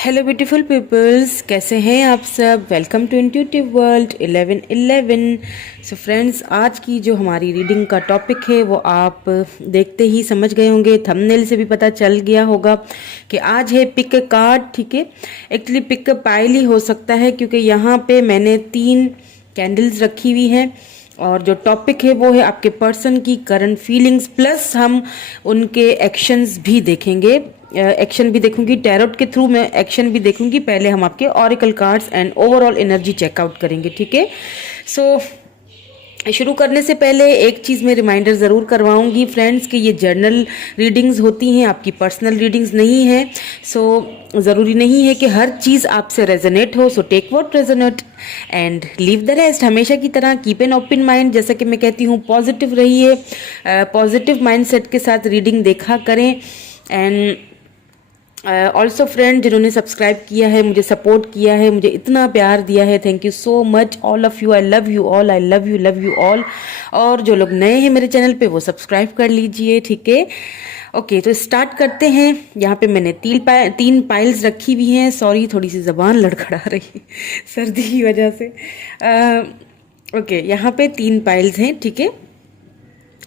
Hello beautiful peoples, कैसे हैं आप सब। Welcome to intuitive world 1111। So friends, आज की जो हमारी रीडिंग का टॉपिक है वो आप देखते ही समझ गए होंगे, थंबनेल से भी पता चल गया होगा कि आज है पिक अ कार्ड। ठीक है, एक्चुअली पिक अ पाइल ही हो सकता है क्योंकि यहाँ पे मैंने 3 कैंडल्स रखी हुई हैं और जो टॉपिक है वो है आपके पर्सन की करंट फीलिंग्स, प्लस हम उनके एक्शंस भी देखेंगे। एक्शन भी देखूंगी, टैरोट के थ्रू मैं एक्शन भी देखूंगी। पहले हम आपके oracle cards and overall energy checkout करेंगे। ठीक है, सो शुरू करने से पहले एक चीज़ मैं रिमाइंडर ज़रूर करवाऊंगी फ्रेंड्स कि ये जर्नल रीडिंग्स होती हैं, आपकी पर्सनल रीडिंग्स नहीं है। सो ज़रूरी नहीं है कि हर चीज़ आपसे रेजोनेट हो। So take what resonate and leave the rest. हमेशा की तरह कीप एन ओपन माइंड, जैसा कि मैं कहती हूँ पॉजिटिव रहिए, पॉजिटिव माइंडसेट के साथ रीडिंग देखा करें। एंड ऑल्सो फ्रेंड जिन्होंने सब्सक्राइब किया है, मुझे सपोर्ट किया है, मुझे इतना प्यार दिया है, thank you so much all of you. I love you all, I love you all. और जो लोग नए हैं मेरे चैनल पे वो सब्सक्राइब कर लीजिए। ठीक है, ओके, तो स्टार्ट करते हैं। यहाँ पे मैंने 3 पाइल्स रखी हुई हैं। सॉरी, थोड़ी सी जबान लड़खड़ा रही है सर्दी की वजह से। ओके, यहाँ पे 3 पाइल्स हैं। ठीक है,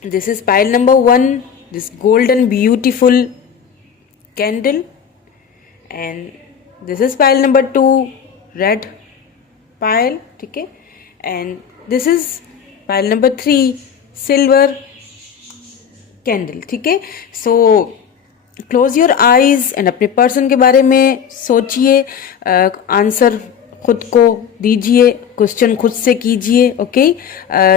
this is pile number 1, this golden beautiful candle, and this is pile number 2, red pile. ठीक है, and this is pile number 3, silver candle. ठीक है, so close your eyes and अपने पर्सन के बारे में सोचिए, आंसर खुद को दीजिए, क्वेश्चन खुद से कीजिए। ओके,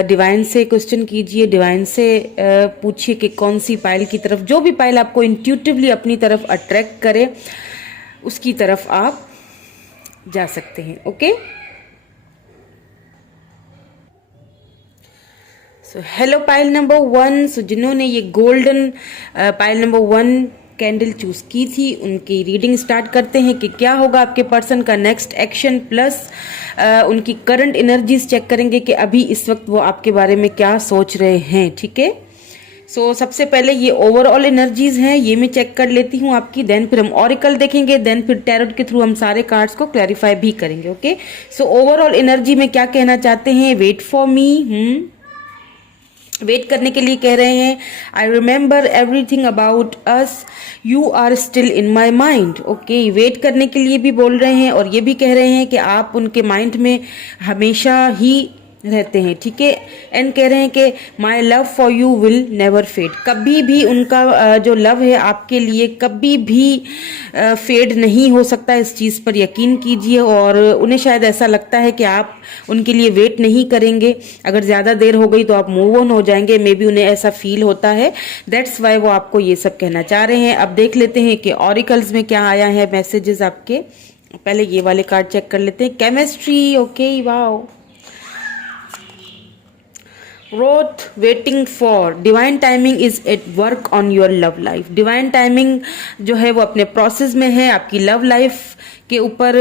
डिवाइन से क्वेश्चन कीजिए, डिवाइन से पूछिए कि कौन सी पाइल की तरफ, जो भी पाइल आपको इंट्यूटिवली अपनी तरफ अट्रैक्ट करे उसकी तरफ आप जा सकते हैं। Okay, so hello pile number 1। सो जिन्होंने ये golden pile number 1 candle choose की थी उनकी रीडिंग स्टार्ट करते हैं कि क्या होगा आपके पर्सन का नेक्स्ट एक्शन, प्लस उनकी करंट एनर्जीज चेक करेंगे कि अभी इस वक्त वो आपके बारे में क्या सोच रहे हैं। ठीक है, सो सबसे पहले ये ओवरऑल एनर्जीज हैं, ये मैं चेक कर लेती हूँ आपकी, देन फिर हम ऑरिकल देखेंगे, देन फिर टैरोट के थ्रू हम सारे कार्ड्स को क्लैरिफाई भी करेंगे। ओके, सो ओवरऑल एनर्जी में क्या कहना चाहते हैं, वेट फॉर मी। वेट करने के लिए कह रहे हैं, I remember everything about us, you are still in my mind. Okay, wait करने के लिए भी बोल रहे हैं और ये भी कह रहे हैं कि आप उनके माइंड में हमेशा ही रहते हैं। ठीक है, एंड कह रहे हैं कि my love for you will never fade. कभी भी उनका जो लव है आपके लिए कभी भी फेड नहीं हो सकता, इस चीज़ पर यकीन कीजिए। और उन्हें शायद ऐसा लगता है कि आप उनके लिए वेट नहीं करेंगे, अगर ज़्यादा देर हो गई तो आप मूव ऑन हो जाएंगे, मे बी उन्हें ऐसा फील होता है, दैट्स वाई वो आपको ये सब कहना चाह रहे हैं। अब देख लेते हैं कि ऑरिकल्स में क्या आया है मैसेजेस आपके। पहले ये वाले कार्ड चेक कर लेते हैं, chemistry. Okay, wow, Growth, waiting for divine timing is at work on your love life. Divine timing जो है वो अपने प्रोसेस में है, आपकी लव लाइफ के ऊपर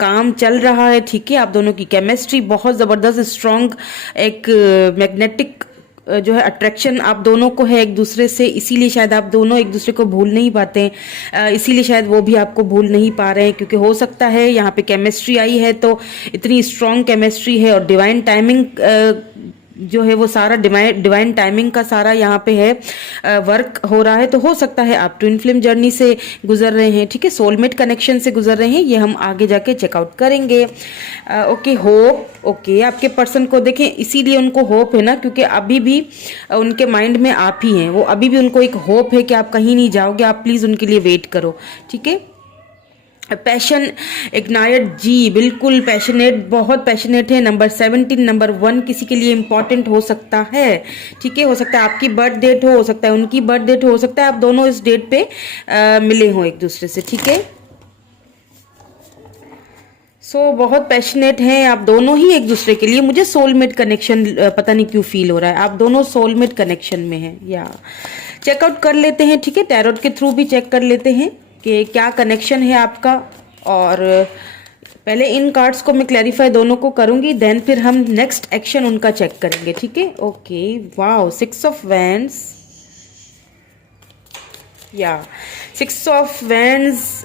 काम चल रहा है। ठीक है, आप दोनों की केमिस्ट्री बहुत ज़बरदस्त स्ट्रॉन्ग, एक मैग्नेटिक जो है अट्रैक्शन आप दोनों को है एक दूसरे से, इसीलिए शायद आप दोनों एक दूसरे को भूल नहीं पाते हैं, इसीलिए शायद वो भी आपको भूल नहीं पा रहे हैं, क्योंकि हो सकता है यहाँ पे केमिस्ट्री आई है तो इतनी स्ट्रॉन्ग केमिस्ट्री है और डिवाइन टाइमिंग जो है वो सारा डिवाइन टाइमिंग का सारा यहाँ पे है वर्क हो रहा है। तो हो सकता है आप ट्विन फ्लेम जर्नी से गुजर रहे हैं। ठीक है, सोलमेट कनेक्शन से गुजर रहे हैं, ये हम आगे जाके चेकआउट करेंगे। Okay, hope. ओके, आपके पर्सन को देखें, इसीलिए उनको होप है ना, क्योंकि अभी भी उनके माइंड में आप ही हैं, वो अभी भी उनको एक होप है कि आप कहीं नहीं जाओगे, आप प्लीज़ उनके लिए वेट करो। ठीक है, पैशन इग्नाइट, जी बिल्कुल पैशनेट, बहुत पैशनेट है। नंबर 17, नंबर 1 किसी के लिए इंपॉर्टेंट हो सकता है। ठीक है, हो सकता है आपकी बर्थ डेट हो सकता है उनकी बर्थ डेट हो सकता है आप दोनों इस डेट पे मिले हो एक दूसरे से। ठीक है, सो बहुत पैशनेट हैं आप दोनों ही एक दूसरे के लिए। मुझे सोलमेट कनेक्शन पता नहीं क्यों फील हो रहा है, आप दोनों सोलमेट कनेक्शन में हैं, या चेकआउट कर लेते हैं। ठीक है, टैरोट के थ्रू भी चेक कर लेते हैं कि क्या कनेक्शन है आपका। और पहले इन कार्ड्स को मैं क्लैरिफाई दोनों को करूंगी, देन फिर हम नेक्स्ट एक्शन उनका चेक करेंगे। ठीक है, ओके, वाओ, 6 ऑफ वैंड्स, या 6 of wands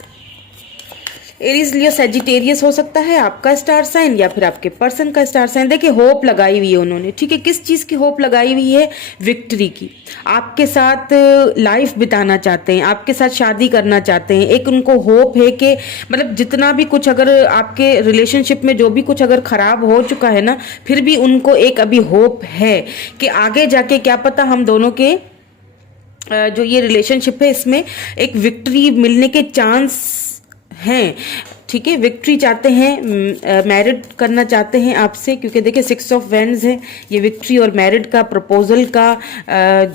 Aries Leo Sagittarius हो सकता है आपका स्टार साइन या फिर आपके पर्सन का स्टार साइन। देखिए होप लगाई हुई है उन्होंने, ठीक है। किस चीज़ की होप लगाई हुई है? विक्ट्री की। आपके साथ लाइफ बिताना चाहते हैं, आपके साथ शादी करना चाहते हैं। एक उनको होप है कि मतलब जितना भी कुछ अगर आपके रिलेशनशिप में जो भी कुछ अगर खराब हो चुका है ना, फिर भी उनको एक अभी होप है कि आगे जाके क्या पता हम दोनों के जो ये रिलेशनशिप है इसमें एक विक्ट्री मिलने के चांस हैं, ठीक है। विक्ट्री चाहते हैं, मैरिड करना चाहते हैं आपसे, क्योंकि देखिए 6 ऑफ वैंड्स है, ये विक्ट्री और मैरिड का प्रपोजल का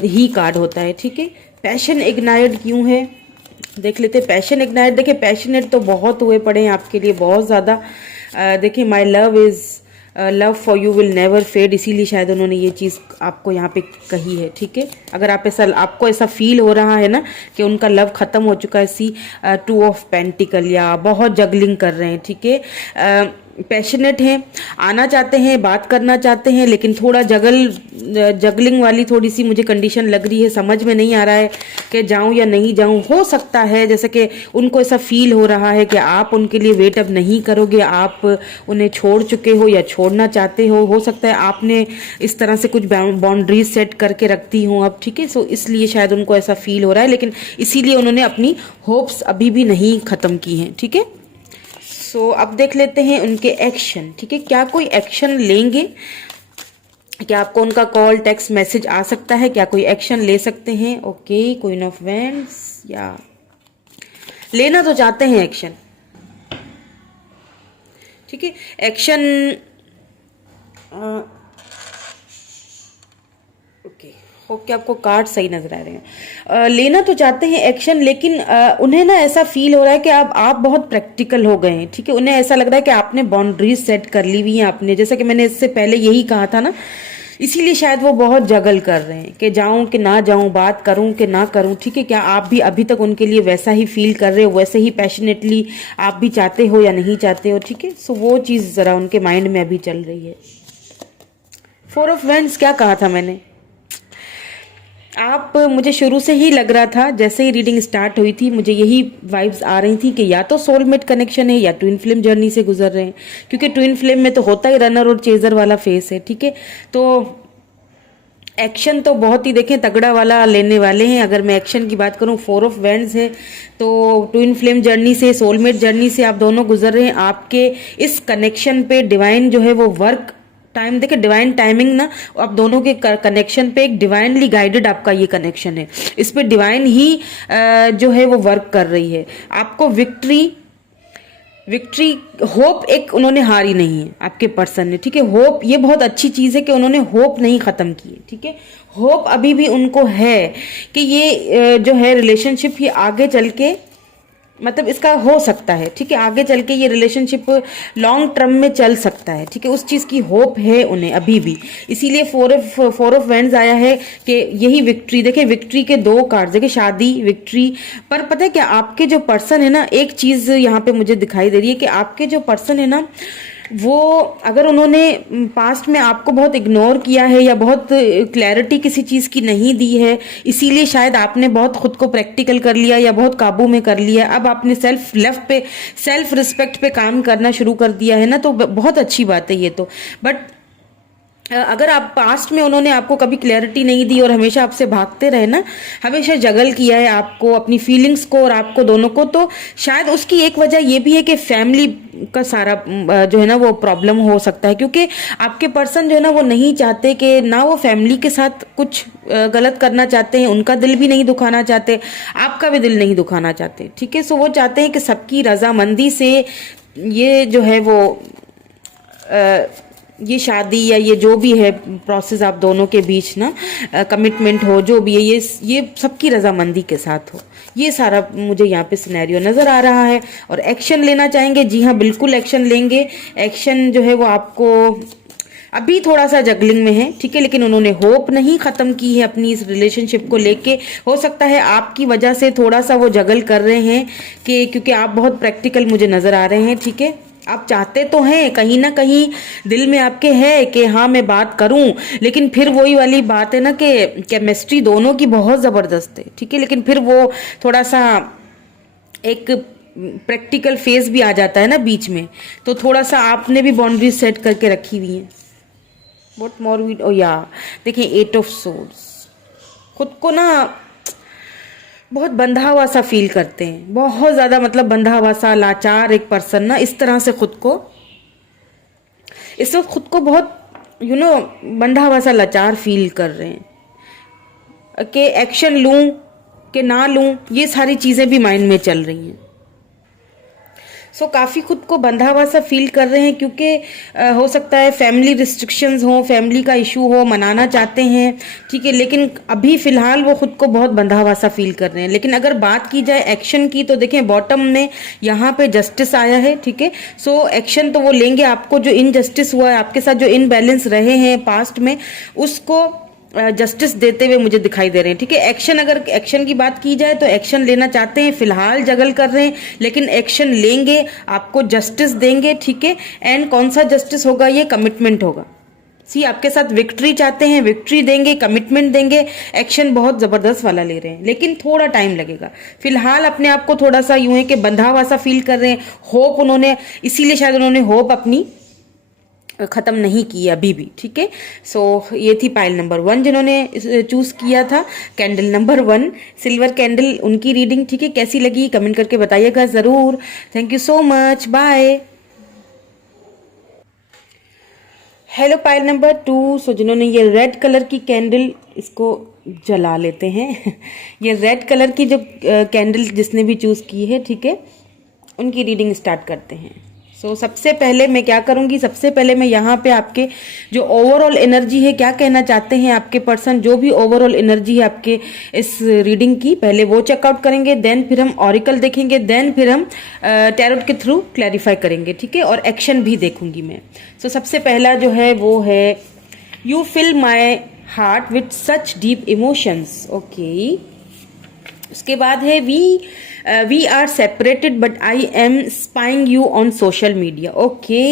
ही कार्ड होता है, ठीक है। पैशन इग्नाइट क्यों है देख लेते हैं। पैशन इग्नाइट, देखिए पैशनेट तो बहुत हुए पड़े हैं आपके लिए, बहुत ज़्यादा। देखिए my love for you will never fade, इसीलिए शायद उन्होंने ये चीज़ आपको यहाँ पे कही है, ठीक है। अगर आपको ऐसा फील हो रहा है ना कि उनका लव खत्म हो चुका है, 2 ऑफ पेंटिकल, या बहुत जगलिंग कर रहे हैं, ठीक है। पैशनेट हैं, आना चाहते हैं, बात करना चाहते हैं, लेकिन थोड़ा जगलिंग वाली थोड़ी सी मुझे कंडीशन लग रही है। समझ में नहीं आ रहा है कि जाऊं या नहीं जाऊं। हो सकता है जैसे कि उनको ऐसा फील हो रहा है कि आप उनके लिए वेट अब नहीं करोगे, आप उन्हें छोड़ चुके हो या छोड़ना चाहते हो सकता है आपने इस तरह से कुछ बाउंड्रीज सेट करके रखती हूँ अब, ठीक है। सो इसलिए शायद उनको ऐसा फील हो रहा है, लेकिन इसीलिए उन्होंने अपनी होप्स अभी भी नहीं ख़त्म की हैं, ठीक है। सो अब देख लेते हैं उनके एक्शन, ठीक है। क्या कोई एक्शन लेंगे? क्या आपको उनका कॉल, टेक्स्ट, मैसेज आ सकता है? क्या कोई एक्शन ले सकते हैं? ओके, क्वीन ऑफ वैंड्स, या लेना तो चाहते हैं एक्शन, ठीक है। एक्शन ओके, होप कि आपको कार्ड सही नजर आ रहे हैं। लेना तो चाहते हैं एक्शन, लेकिन उन्हें ना ऐसा फील हो रहा है कि अब आप बहुत प्रैक्टिकल हो गए हैं, ठीक है। उन्हें ऐसा लग रहा है कि आपने बाउंड्रीज सेट कर ली हुई हैं आपने, जैसा कि मैंने इससे पहले यही कहा था ना। इसीलिए शायद वो बहुत जगल कर रहे हैं कि जाऊं कि ना जाऊं, बात करूं कि ना करूं, ठीक है। क्या आप भी अभी तक उनके लिए वैसा ही फील कर रहे हो, वैसे ही पैशनेटली आप भी चाहते हो या नहीं चाहते हो, ठीक है। सो वो चीज़ ज़रा उनके माइंड में अभी चल रही है। 4 ऑफ वैंड्स, क्या कहा था मैंने? आप, मुझे शुरू से ही लग रहा था, जैसे ही रीडिंग स्टार्ट हुई थी मुझे यही वाइब्स आ रही थी कि या तो सोलमेट कनेक्शन है या ट्विन फ्लेम जर्नी से गुजर रहे हैं, क्योंकि ट्विन फ्लेम में तो होता ही रनर और चेजर वाला फेस है, ठीक है। तो एक्शन तो बहुत ही देखें तगड़ा वाला लेने वाले हैं। अगर मैं एक्शन की बात करूं, 4 ऑफ वैंड्स है, तो ट्विन फ्लेम जर्नी से, सोलमेट जर्नी से आप दोनों गुजर रहे हैं। आपके इस कनेक्शन पे डिवाइन जो है वो वर्क टाइम, देखिए डिवाइन टाइमिंग ना, आप दोनों के कनेक्शन पे एक डिवाइनली गाइडेड आपका ये कनेक्शन है। इस पे डिवाइन ही जो है वो वर्क कर रही है। आपको विक्ट्री होप एक उन्होंने हारी नहीं है आपके पर्सन ने, ठीक है। होप ये बहुत अच्छी चीज़ है कि उन्होंने होप नहीं ख़त्म की है, ठीक है। होप अभी भी उनको है कि ये जो है रिलेशनशिप ये आगे चल के, मतलब इसका हो सकता है, ठीक है, आगे चल के ये रिलेशनशिप लॉन्ग टर्म में चल सकता है, ठीक है। उस चीज़ की होप है उन्हें अभी भी, इसीलिए 4 ऑफ वैंड्स आया है कि यही विक्ट्री। देखिए विक्ट्री के 2 कार्ड, देखिए शादी, विक्ट्री। पर पता है क्या, आपके जो पर्सन है ना, एक चीज़ यहाँ पे मुझे दिखाई दे रही है कि आपके जो पर्सन है ना, वो अगर उन्होंने पास्ट में आपको बहुत इग्नोर किया है या बहुत क्लैरिटी किसी चीज़ की नहीं दी है, इसीलिए शायद आपने बहुत खुद को प्रैक्टिकल कर लिया या बहुत काबू में कर लिया। अब आपने सेल्फ रिस्पेक्ट पे काम करना शुरू कर दिया है ना, तो बहुत अच्छी बात है ये तो। बट अगर आप पास्ट में उन्होंने आपको कभी क्लैरिटी नहीं दी और हमेशा आपसे भागते रहे ना, हमेशा जगल किया है आपको, अपनी फीलिंग्स को और आपको दोनों को, तो शायद उसकी एक वजह ये भी है कि फैमिली का सारा जो है ना वो प्रॉब्लम हो सकता है, क्योंकि आपके पर्सन जो है ना वो नहीं चाहते कि ना वो फैमिली के साथ कुछ गलत करना चाहते हैं, उनका दिल भी नहीं दुखाना चाहते, आपका भी दिल नहीं दुखाना चाहते, ठीक है। सो वो चाहते हैं कि सबकी रजामंदी से ये जो है वो ये शादी या ये जो भी है प्रोसेस आप दोनों के बीच ना, कमिटमेंट हो जो भी है, ये सबकी रजामंदी के साथ हो। ये सारा मुझे यहाँ पे सिनेरियो नज़र आ रहा है। और एक्शन लेना चाहेंगे, जी हाँ बिल्कुल एक्शन लेंगे। एक्शन जो है वो आपको अभी थोड़ा सा जगलिंग में है, ठीक है, लेकिन उन्होंने होप नहीं ख़त्म की है अपनी इस रिलेशनशिप को लेके। हो सकता है आपकी वजह से थोड़ा सा वो जगल कर रहे हैं कि क्योंकि आप बहुत प्रैक्टिकल मुझे नज़र आ रहे हैं, ठीक है। आप चाहते तो हैं, कहीं ना कहीं दिल में आपके है कि हाँ मैं बात करूं, लेकिन फिर वही वाली बात है ना कि केमिस्ट्री दोनों की बहुत ज़बरदस्त है, ठीक है, लेकिन फिर वो थोड़ा सा एक प्रैक्टिकल फेज भी आ जाता है ना बीच में, तो थोड़ा सा आपने भी बाउंड्री सेट करके रखी हुई है। व्हाट मोर वी, ओ या देखिए 8 ऑफ सोर्ड्स, खुद को ना बहुत बंधा हुआ सा फील करते हैं, बहुत ज्यादा मतलब बंधा हुआ सा लाचार एक पर्सन ना, इस तरह से खुद को, इस वक्त खुद को बहुत बंधा हुआ सा लाचार फील कर रहे हैं कि एक्शन लूं कि ना लूं, ये सारी चीजें भी माइंड में चल रही हैं। सो काफ़ी खुद को बंधा हुआ सा फील कर रहे हैं, क्योंकि हो सकता है फैमिली रिस्ट्रिक्शंस हो, फैमिली का इशू हो, मनाना चाहते हैं, ठीक है, लेकिन अभी फिलहाल वो खुद को बहुत बंधा हुआ सा फील कर रहे हैं। लेकिन अगर बात की जाए एक्शन की, तो देखें बॉटम में यहाँ पे जस्टिस आया है, ठीक है। सो एक्शन तो वो लेंगे, आपको जो इनजस्टिस हुआ है, आपके साथ जो इनबैलेंस रहे हैं पास्ट में, उसको जस्टिस देते हुए मुझे दिखाई दे रहे हैं, ठीक है। एक्शन, अगर एक्शन की बात की जाए तो एक्शन लेना चाहते हैं, फिलहाल जगल कर रहे हैं, लेकिन एक्शन लेंगे, आपको जस्टिस देंगे, ठीक है। एंड कौन सा जस्टिस होगा? ये कमिटमेंट होगा। सी आपके साथ विक्ट्री चाहते हैं, विक्ट्री देंगे, कमिटमेंट देंगे, एक्शन बहुत जबरदस्त वाला ले रहे हैं, लेकिन थोड़ा टाइम लगेगा। फिलहाल अपने आप को थोड़ा सा यूं है कि बंधा हुआ सा फील कर रहे हैं, होप उन्होंने, इसीलिए शायद उन्होंने होप अपनी खत्म नहीं की अभी भी, ठीक है। सो ये थी पाइल नंबर 1 जिन्होंने चूज किया था, कैंडल नंबर 1 सिल्वर कैंडल, उनकी रीडिंग, ठीक है। कैसी लगी कमेंट करके बताइएगा जरूर। Thank you so much, bye. Hello pile number 2, so जिन्होंने ये रेड कलर की कैंडल, इसको जला लेते हैं ये रेड कलर की जो कैंडल जिसने भी चूज की है, ठीक है, उनकी रीडिंग स्टार्ट करते हैं। सो सबसे पहले मैं क्या करूंगी, सबसे पहले मैं यहाँ पे आपके जो ओवरऑल एनर्जी है, क्या कहना चाहते हैं आपके पर्सन, जो भी ओवरऑल एनर्जी है आपके इस रीडिंग की, पहले वो चेकआउट करेंगे, देन फिर हम ऑरिकल देखेंगे, देन फिर हम टैरोट के थ्रू क्लैरिफाई करेंगे, ठीक है, और एक्शन भी देखूंगी मैं। सो सबसे पहला जो है वो है, you fill my heart with such deep emotions, okay. उसके बाद है, we are separated but I am spying you on social media, okay.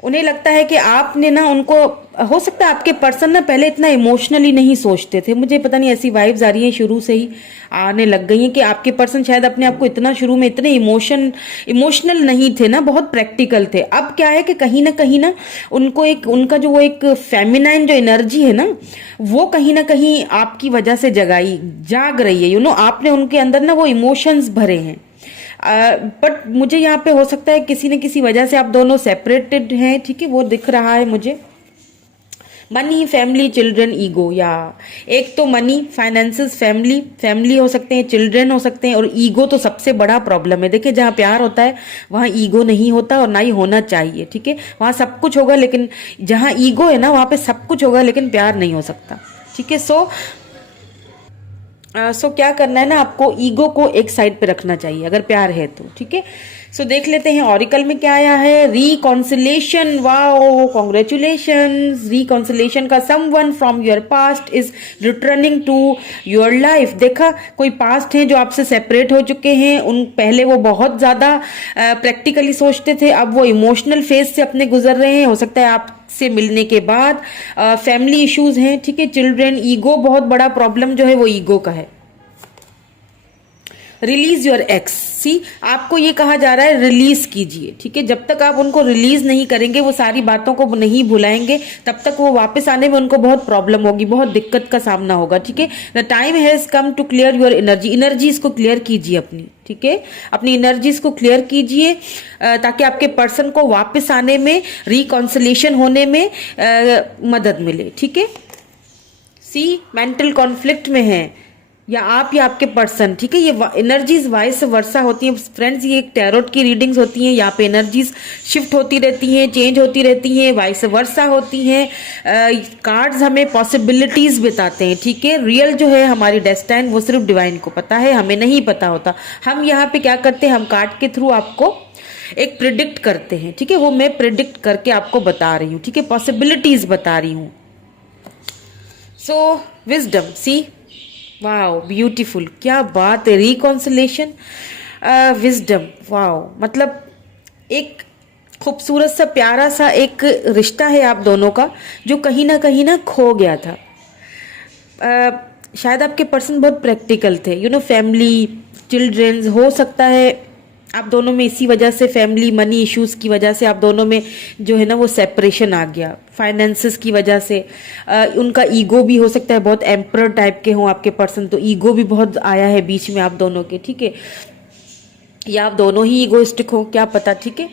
उन्हें लगता है कि आपने ना उनको, हो सकता है आपके पर्सन ना पहले इतना इमोशनली नहीं सोचते थे, मुझे पता नहीं, ऐसी वाइब्स आ रही हैं, शुरू से ही आने लग गई हैं कि आपके पर्सन शायद अपने आप को इतना शुरू में इतने इमोशनल नहीं थे ना, बहुत प्रैक्टिकल थे। अब क्या है कि कहीं ना उनको एक, उनका जो वो एक फेमिनाइन जो एनर्जी है ना, वो कहीं ना कहीं आपकी वजह से जाग रही है, आपने उनके अंदर ना वो इमोशंस भरे हैं। बट मुझे यहाँ पे हो सकता है किसी न किसी वजह से आप दोनों सेपरेटेड हैं, ठीक है, वो दिख रहा है मुझे। मनी, फैमिली, चिल्ड्रन, ईगो, या एक तो मनी, फाइनेंसेस, फैमिली हो सकते हैं, चिल्ड्रन हो सकते हैं, और ईगो तो सबसे बड़ा प्रॉब्लम है। देखिए जहाँ प्यार होता है वहाँ ईगो नहीं होता, और ना ही होना चाहिए, ठीक है। वहाँ सब कुछ होगा, लेकिन जहाँ ईगो है ना वहाँ पे सब कुछ होगा, लेकिन प्यार नहीं हो सकता, ठीक है। सो क्या करना है ना, आपको ईगो को एक साइड पे रखना चाहिए अगर प्यार है तो, ठीक है। सो देख लेते हैं ऑरिकल में क्या आया है। Reconciliation, wow, congratulations. रिकॉन्सिलेशन का, someone from your past is returning to your life. देखा, कोई पास्ट है जो आपसे सेपरेट हो चुके हैं, उन पहले वो बहुत ज्यादा प्रैक्टिकली सोचते थे, अब वो इमोशनल फेज से अपने गुजर रहे हैं, हो सकता है आप से मिलने के बाद। फैमिली इश्यूज हैं, ठीक है। चिल्ड्रन, ईगो, बहुत बड़ा प्रॉब्लम जो है वो ईगो का है। रिलीज योर एक्स, सी आपको ये कहा जा रहा है रिलीज कीजिए, ठीक है। जब तक आप उनको रिलीज नहीं करेंगे, वो सारी बातों को नहीं भुलाएंगे, तब तक वो वापस आने में उनको बहुत प्रॉब्लम होगी, बहुत दिक्कत का सामना होगा, ठीक है। The time has come to clear your energy इसको क्लियर कीजिए अपनी, ठीक है, अपनी एनर्जीज को क्लियर कीजिए, ताकि आपके पर्सन को वापस आने में, रिकॉन्सिलेशन होने में मदद मिले, ठीक है। सी मेंटल कॉन्फ्लिक्ट में है, या आप या आपके पर्सन, ठीक है। ये एनर्जीज वाइस वर्सा होती हैं फ्रेंड्स, ये एक टैरोट की रीडिंग्स होती हैं, यहाँ पे एनर्जीज शिफ्ट होती रहती हैं, चेंज होती रहती हैं, वाइस वर्सा होती हैं। कार्ड्स हमें पॉसिबिलिटीज बताते हैं, ठीक है। रियल जो है हमारी डेस्टाइन, वो सिर्फ डिवाइन को पता है, हमें नहीं पता होता। हम यहाँ पे क्या करते हैं, हम कार्ड के थ्रू आपको एक प्रिडिक्ट करते हैं, ठीक है। वो मैं प्रिडिक्ट करके आपको बता रही हूँ, ठीक है, पॉसिबिलिटीज बता रही हूँ। सो विजडम, सी, वाओ, ब्यूटीफुल, क्या बात है। रिकॉन्सिलेशन, विजडम, वाओ, मतलब एक खूबसूरत सा प्यारा सा एक रिश्ता है आप दोनों का, जो कहीं ना खो गया था। शायद आपके पर्सन बहुत प्रैक्टिकल थे, फैमिली, चिल्ड्रंस, हो सकता है आप दोनों में इसी वजह से, फैमिली मनी इश्यूज की वजह से आप दोनों में जो है ना वो सेपरेशन आ गया, फाइनेंसेस की वजह से। उनका ईगो भी हो सकता है, बहुत एम्परर टाइप के हों आपके पर्सन, तो ईगो भी बहुत आया है बीच में आप दोनों के, ठीक है, या आप दोनों ही ईगोइस्टिक हो, क्या पता, ठीक है।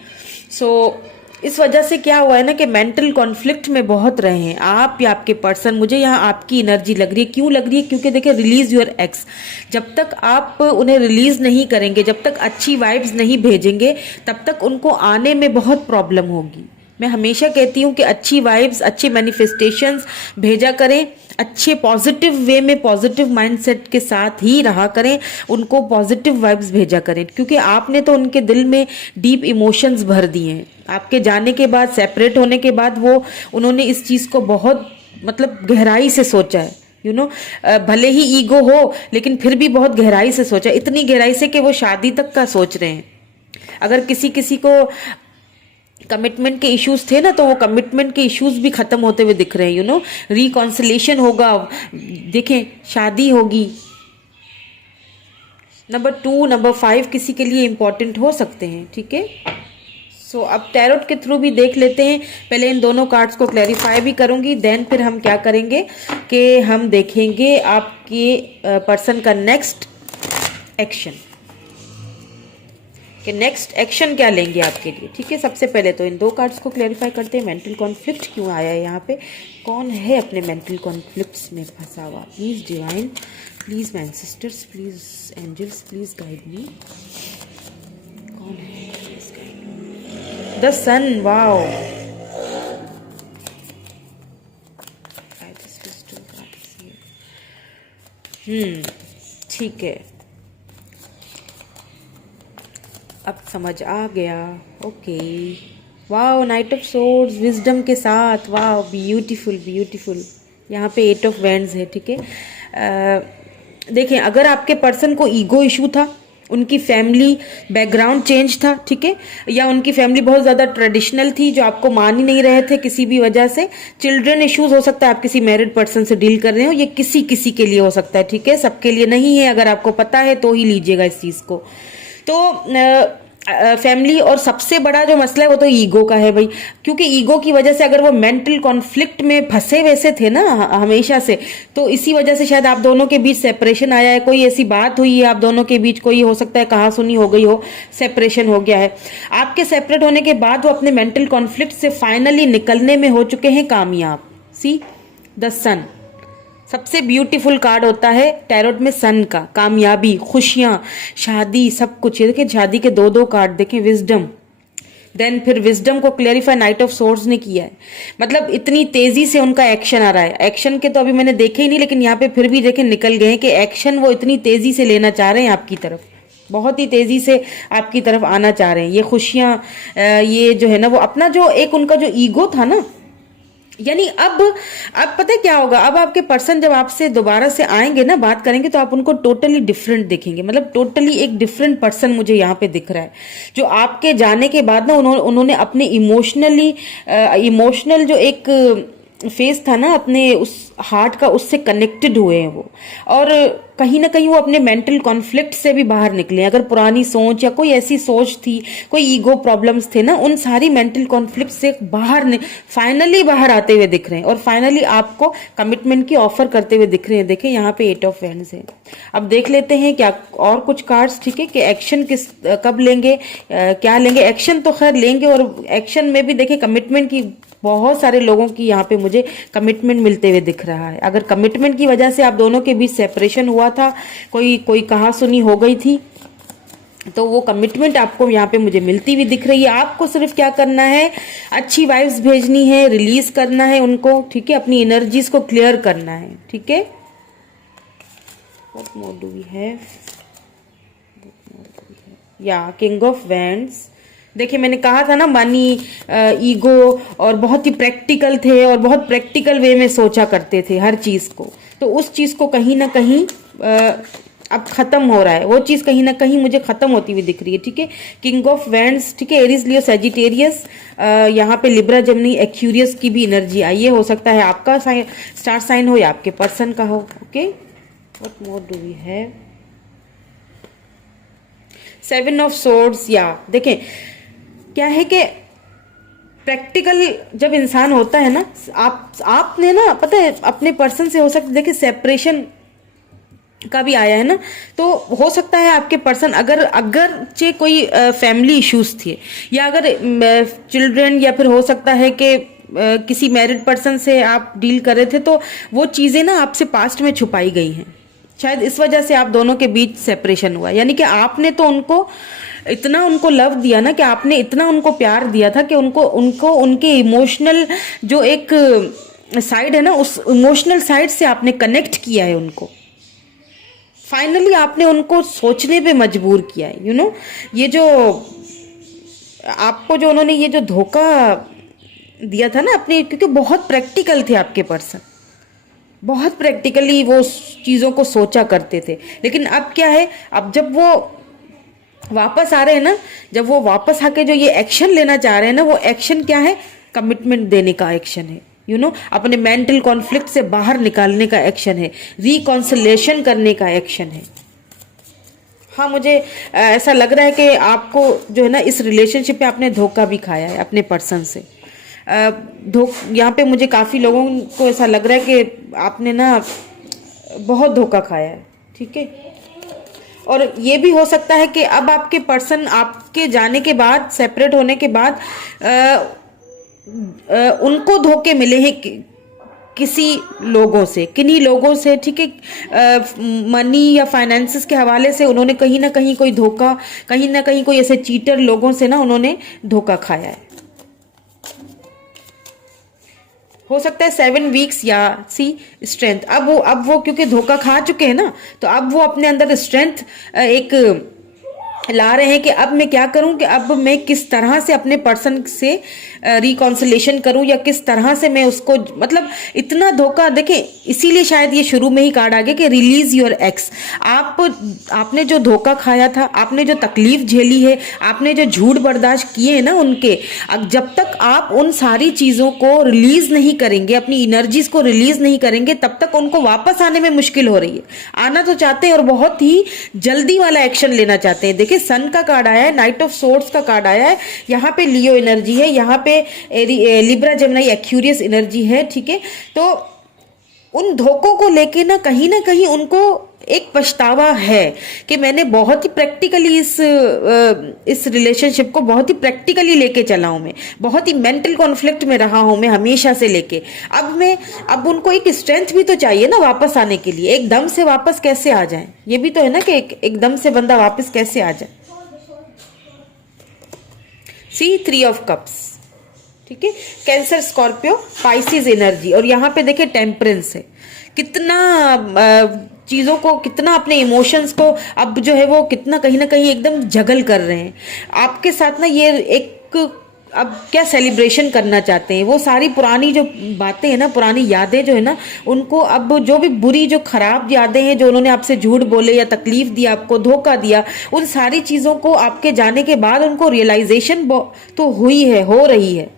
सो इस वजह से क्या हुआ है ना कि मेंटल कॉन्फ्लिक्ट में बहुत रहे हैं आप या आपके पर्सन। मुझे यहाँ आपकी एनर्जी लग रही है, क्यों लग रही है, क्योंकि देखिए रिलीज योर एक्स, जब तक आप उन्हें रिलीज नहीं करेंगे, जब तक अच्छी वाइब्स नहीं भेजेंगे, तब तक उनको आने में बहुत प्रॉब्लम होगी। मैं हमेशा कहती हूँ कि अच्छी वाइब्स, अच्छे मैनिफेस्टेशंस भेजा करें, अच्छे पॉजिटिव वे में, पॉजिटिव माइंडसेट के साथ ही रहा करें, उनको पॉजिटिव वाइब्स भेजा करें, क्योंकि आपने तो उनके दिल में डीप इमोशंस भर दिए हैं। आपके जाने के बाद, सेपरेट होने के बाद, वो उन्होंने इस चीज़ को बहुत मतलब गहराई से सोचा है, भले ही ईगो हो लेकिन फिर भी बहुत गहराई से सोचा, इतनी गहराई से कि वो शादी तक का सोच रहे हैं। अगर किसी किसी को कमिटमेंट के इश्यूज थे ना, तो वो कमिटमेंट के इश्यूज भी खत्म होते हुए दिख रहे हैं, रिकॉन्सिलेशन होगा, देखें शादी होगी। नंबर 2, नंबर 5 किसी के लिए इंपॉर्टेंट हो सकते हैं, ठीक है। सो अब टैरोट के थ्रू भी देख लेते हैं। पहले इन दोनों कार्ड्स को क्लैरिफाई भी करूंगी, देन फिर हम क्या करेंगे कि हम देखेंगे आपके पर्सन का नेक्स्ट एक्शन, कि नेक्स्ट एक्शन क्या लेंगे आपके लिए, ठीक है। सबसे पहले तो इन दो कार्ड्स को क्लैरिफाई करते हैं। मेंटल कॉन्फ्लिक्ट क्यों आया है यहाँ पे, कौन है अपने मेंटल कॉन्फ्लिक्ट्स में फंसा हुआ। Please divine, please my sisters, please angels, please guide me, कौन है। द सन, वाओ, ठीक है, अब समझ आ गया, okay. Wow, night of swords wisdom के साथ, वाओ ब्यूटीफुल ब्यूटीफुल। यहाँ पे 8 ऑफ वैंड्स है, ठीक है। देखें, अगर आपके पर्सन को ईगो इशू था, उनकी फैमिली बैकग्राउंड चेंज था, ठीक है, या उनकी फैमिली बहुत ज़्यादा ट्रेडिशनल थी जो आपको मान ही नहीं रहे थे किसी भी वजह से, चिल्ड्रन इश्यूज हो सकता है, आप किसी मैरिड पर्सन से डील कर रहे हो, ये किसी किसी के लिए हो सकता है, ठीक है, सबके लिए नहीं है। अगर आपको पता है तो ही लीजिएगा इस चीज़ को। तो फैमिली और सबसे बड़ा जो मसला है वो तो ईगो का है भाई, क्योंकि ईगो की वजह से अगर वो मेंटल कॉन्फ्लिक्ट में फंसे वैसे थे ना हमेशा से, तो इसी वजह से शायद आप दोनों के बीच सेपरेशन आया है। कोई ऐसी बात हुई है आप दोनों के बीच, कोई हो सकता है कहा सुनी हो गई हो, सेपरेशन हो गया है। आपके सेपरेट होने के बाद वो अपने मेंटल कॉन्फ्लिक्ट से फाइनली निकलने में हो चुके हैं कामयाब। सी द सन, सबसे ब्यूटीफुल कार्ड होता है टैरोट में सन का, कामयाबी, खुशियां, शादी, सब कुछ। ये देखिए शादी के 2 कार्ड देखें, विजडम, देन फिर विजडम को क्लेरिफाई नाइट ऑफ सोर्ड्स ने किया है। मतलब इतनी तेजी से उनका एक्शन आ रहा है। एक्शन के तो अभी मैंने देखे ही नहीं, लेकिन यहाँ पे फिर भी देखें निकल गए हैं कि एक्शन वो इतनी तेजी से लेना चाह रहे हैं आपकी तरफ, बहुत ही तेजी से आपकी तरफ आना चाह रहे हैं। ये खुशियां, ये जो है ना वो अपना जो एक उनका जो ईगो था ना, यानी अब पता है क्या होगा, अब आपके पर्सन जब आपसे दोबारा से आएंगे ना, बात करेंगे, तो आप उनको टोटली डिफरेंट दिखेंगे। मतलब टोटली एक डिफरेंट पर्सन मुझे यहाँ पे दिख रहा है, जो आपके जाने के बाद ना उन्होंने अपने इमोशनल जो एक फेस था ना अपने उस हार्ट का, उससे कनेक्टेड हुए हैं वो, और कहीं ना कहीं वो अपने मेंटल कॉन्फ्लिक्ट से भी बाहर निकले। अगर पुरानी सोच या कोई ऐसी सोच थी, कोई ईगो प्रॉब्लम्स थे ना, उन सारी मेंटल कॉन्फ्लिक्ट से फाइनली बाहर आते हुए दिख रहे हैं, और फाइनली आपको कमिटमेंट की ऑफर करते हुए दिख रहे हैं। देखें यहाँ पे 8 ऑफ वैंड्स है। अब देख लेते हैं क्या और कुछ कार्ड्स, ठीक है, कि एक्शन कब लेंगे, क्या लेंगे। एक्शन तो खैर लेंगे, और एक्शन में भी देखिए कमिटमेंट की, बहुत सारे लोगों की यहाँ पे मुझे कमिटमेंट मिलते हुए दिख रहा है। अगर कमिटमेंट की वजह से आप दोनों के बीच सेपरेशन हुआ था, कोई कहा सुनी हो गई थी, तो वो कमिटमेंट आपको यहाँ पे मुझे मिलती हुई दिख रही है। आपको सिर्फ क्या करना है, अच्छी वाइब्स भेजनी है, रिलीज करना है उनको, ठीक है, अपनी एनर्जीज को क्लियर करना है, ठीक है। What more do we have? या किंग ऑफ वैंड्स। देखिए मैंने कहा था ना, मनी, ईगो, और बहुत ही प्रैक्टिकल थे, और बहुत प्रैक्टिकल वे में सोचा करते थे हर चीज को, तो उस चीज को कहीं ना कहीं अब खत्म हो रहा है। वो चीज कहीं ना कहीं मुझे खत्म होती हुई दिख रही है, ठीक है। किंग ऑफ वैंड्स, ठीक है, एरीज, लियो, सजिटेरियस, यहाँ पे लिब्रा, जेमिनी, एक्यूरियस की भी एनर्जी आई है। हो सकता है आपका स्टार साइन हो या आपके पर्सन का हो, okay. What more do we have? 7 of swords. या देखें क्या है कि प्रैक्टिकल जब इंसान होता है ना, आपने ना पता है अपने पर्सन से हो सकता है, देखिए सेपरेशन का भी आया है ना, तो हो सकता है आपके पर्सन अगर चे कोई फैमिली इश्यूज थे, या अगर चिल्ड्रन, या फिर हो सकता है कि किसी मैरिड पर्सन से आप डील कर रहे थे, तो वो चीज़ें ना आपसे पास्ट में छुपाई गई हैं, शायद इस वजह से आप दोनों के बीच सेपरेशन हुआ। यानी कि आपने तो इतना उनको लव दिया ना, कि आपने इतना उनको प्यार दिया था कि उनको उनके इमोशनल जो एक साइड है ना, उस इमोशनल साइड से आपने कनेक्ट किया है उनको। फाइनली आपने उनको सोचने पे मजबूर किया है। ये जो आपको जो उन्होंने ये जो धोखा दिया था ना अपने, क्योंकि बहुत प्रैक्टिकल थे आपके पर्सन, बहुत प्रैक्टिकली वो चीज़ों को सोचा करते थे। लेकिन अब क्या है, अब जब वो वापस आ रहे हैं ना, जब वो वापस आके जो ये एक्शन लेना चाह रहे हैं ना, वो एक्शन क्या है? कमिटमेंट देने का एक्शन है। अपने मेंटल कॉन्फ्लिक्ट से बाहर निकालने का एक्शन है, रिकॉन्सिलेशन करने का एक्शन है। हाँ, मुझे ऐसा लग रहा है कि आपको जो है ना इस रिलेशनशिप पे आपने धोखा भी खाया है अपने पर्सन से। यहाँ पे मुझे काफ़ी लोगों को ऐसा लग रहा है कि आपने ना बहुत धोखा खाया है, ठीक है। और ये भी हो सकता है कि अब आपके पर्सन आपके जाने के बाद, सेपरेट होने के बाद उनको धोखे मिले हैं किसी लोगों से, किन्हीं लोगों से, ठीक है। मनी या फाइनेंसेस के हवाले से उन्होंने कहीं ना कहीं कोई धोखा, कहीं ना कहीं कोई ऐसे चीटर लोगों से ना उन्होंने धोखा खाया है। हो सकता है 7 वीक्स या स्ट्रेंथ। अब वो क्योंकि धोखा खा चुके हैं ना, तो अब वो अपने अंदर स्ट्रेंथ एक ला रहे हैं कि अब मैं क्या करूं, कि अब मैं किस तरह से अपने पर्सन से रिकॉन्सिलेशन करूं, या किस तरह से मैं उसको, मतलब इतना धोखा देखें। इसीलिए शायद ये शुरू में ही कार्ड आ गया कि रिलीज योर एक्स। आपने जो धोखा खाया था, आपने जो तकलीफ झेली है, आपने जो झूठ बर्दाश्त किए हैं ना उनके, अब जब तक आप उन सारी चीज़ों को रिलीज नहीं करेंगे, अपनी एनर्जीज को रिलीज नहीं करेंगे, तब तक उनको वापस आने में मुश्किल हो रही है। आना तो चाहते हैं और बहुत ही जल्दी वाला एक्शन लेना चाहते हैं। देखिए सन का कार्ड आया है, नाइट ऑफ सोर्ड्स का कार्ड आया है, यहाँ पे लियो एनर्जी है, यहाँ पे लिब्रा जेमिनी एक्यूरियस एनर्जी है, ठीक है। तो उन धोखों को लेके ना कहीं उनको एक पछतावा है कि मैंने बहुत ही प्रैक्टिकली इस रिलेशनशिप को बहुत ही प्रैक्टिकली लेके चला हूं, मैं बहुत ही मेंटल कॉन्फ्लिक्ट में रहा हूं मैं हमेशा से लेके। अब उनको एक स्ट्रेंथ भी तो चाहिए ना वापस आने के लिए। एकदम से वापस कैसे आ जाए, ये भी तो है ना कि एकदम से बंदा वापस कैसे आ जाए। सी 3 ऑफ कप्स, ठीक है। कैंसर, स्कॉर्पियो, पाइसिस एनर्जी, और यहाँ पे देखिए टेम्परेंस है। कितना चीज़ों को, कितना अपने इमोशंस को अब जो है वो कितना कहीं ना कहीं एकदम जगल कर रहे हैं आपके साथ ना। ये एक अब क्या सेलिब्रेशन करना चाहते हैं, वो सारी पुरानी जो बातें हैं ना, पुरानी यादें जो है ना, उनको अब जो भी बुरी, जो खराब यादें हैं, जो उन्होंने आपसे झूठ बोले या तकलीफ दिया, आपको धोखा दिया, उन सारी चीज़ों को आपके जाने के बाद उनको रियलाइजेशन तो हुई है, हो रही है।